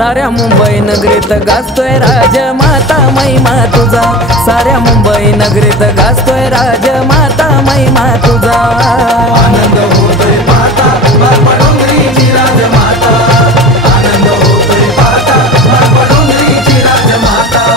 साऱ्या मुंबई नगरीत गाजतोय राजमाता महिमा तुझा, साऱ्या मुंबई नगरीत गाजतोय राजमाता महिमा तुझा। आनंद होतोय पाहता डोंगरीची राजमाता, आनंद होतोय पाहता डोंगरीची राजमाता।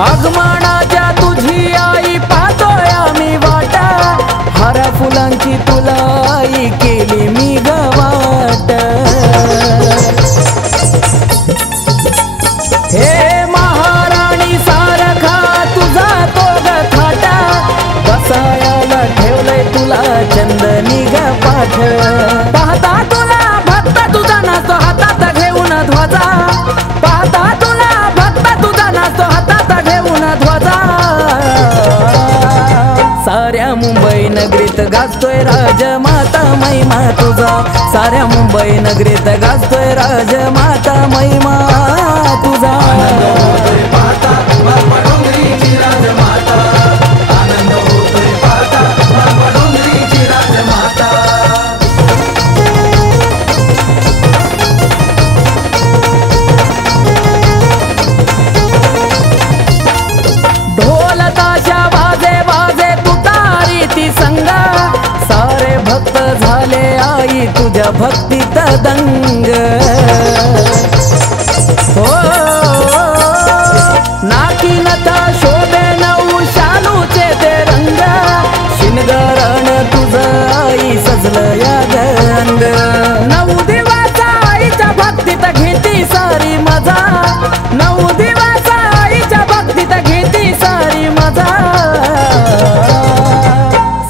आगमनाच्या तुझी आई पाहतोय आम्ही वाटा, हारा फुलांची तुला आई केली मी गवाट। हे महाराणी सारखा तुझा तो थाटा, बसायाला ठेवलंय तुला चंदनी ग पाठ। पाहता तुला भक्त तुझा नाचतो हातात घेऊन ध्वजा, पाहता तुला भक्त तुझा नाचतो हातात घेऊन ध्वजा। साऱ्या मुंबई नगरीत गाजतोय राजमाता महिमा तुझा, साऱ्या मुंबई नगरीत गाजतोय राजमाता महिमा तुझा। आनंद होतोय पाहता डोंगरीची राजमाता, आनंद होतोय पाहता डोंगरीची राजमाता। ढोल ताशा वाजे वाजे तुतारी ती संगा, सारे भक्त झाले आई तुझ्या भक्तीत दंग। हो नाकी नथा शोभे नऊ शालूचे ते रंग, शिनगरण तुझं आई सजलं या गंग। नऊ दिवस आईच्या भक्तीत घेती सारी मजा, नऊ दिवस आईच्या भक्तीत घेती सारी मजा।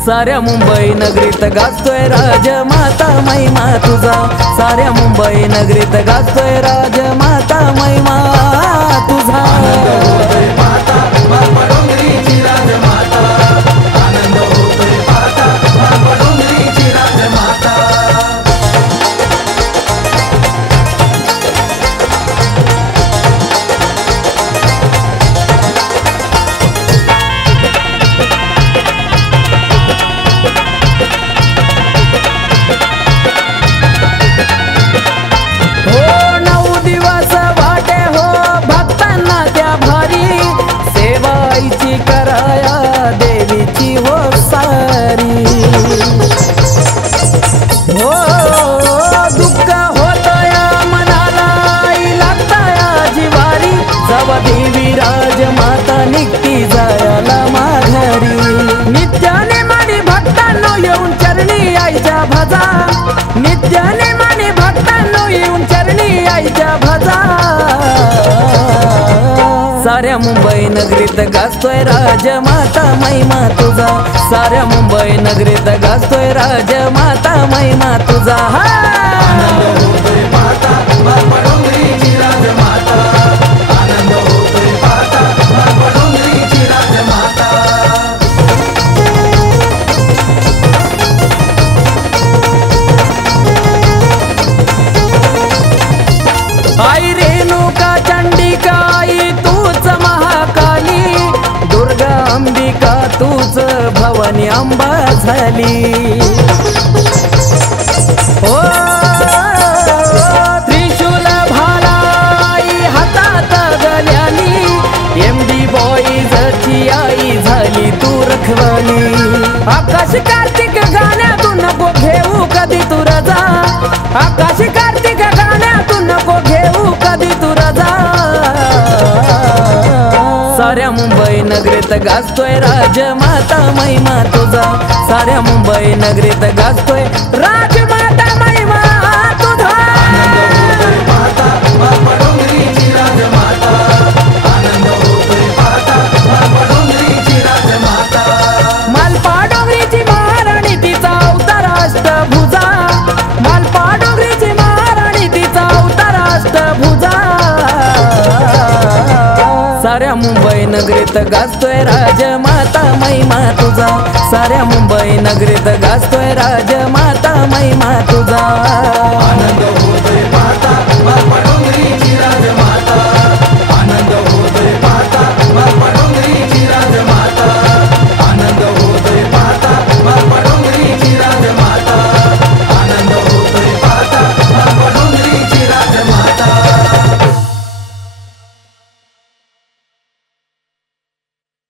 साऱ्या मुंबई नगरीत गाजतोय राजमाता महिमा तुझा, साऱ्या मुंबई नगरीत गाजतोय राजमाता महिमा तुझा। आनंद होतोय पाहता डोंगरीची राजमाता, आनंद होतोय पाहता डोंगरीची राजमाता। हो नऊ दिवस वाटे हो भक्तांना त्या भारी, सेवाईची कराया देवीची हो सारी। हो दुःख होतय मनाला आई लागतय जिवारी, जवा देवी राजमाता निघती जायला माघारी। नित्याने माने भक्तांनो येऊन चरणी आईच्या भजा, नित्याने माने भक्तांनो येऊन चरणी आईच्या भजा। साऱ्या मुंबई नगरीत गाजतोय राजमाता महिमा तुझा, साऱ्या मुंबई नगरीत गाजतोय राजमाता महिमा तुझा। आनंद होतोय पाहता डोंगरीची राजमाता, आनंद होतोय पाहता डोंगरीची राजमाता। आई रेणुका चंडिका आई तूच महाकाली, दुर्गा अंबिका तूच भवानी अंबा झाली। हो त्रिशूल भाला आई हातात गल्यानी, एमडी बॉईजची आई झाली तू रखवाली। आकाश कार्तिक गाण्यातून नको घेऊ कधी तू रजा, आकाश कार्तिक गाण्यातून नको घेऊ कधी तू रजा। साऱ्या मुंबई नगरीत गाजतोय राजमाता महिमा तुझा, साऱ्या मुंबई नगरीत गाजतोय राजमाता महिमा तुझा। आनंद होतोय पाहता डोंगरीची राजमाता, आनंद होतोय पाहता डोंगरीची राजमाता। मालपा डोंगरीची महाराणी तिचा अवतार अष्टभुजा, मालपा डोंगरीची महाराणी तिचा अवतार अष्टभुजा। साऱ्या मुंबई नगरीत गाजतोय राजमाता महिमा तुझा साऱ्या मुंबई नगरीत गाजतोय राजमाता महिमा तुझा आनंद होतोय पाहता बाप्पा डोंगरीची राजमाता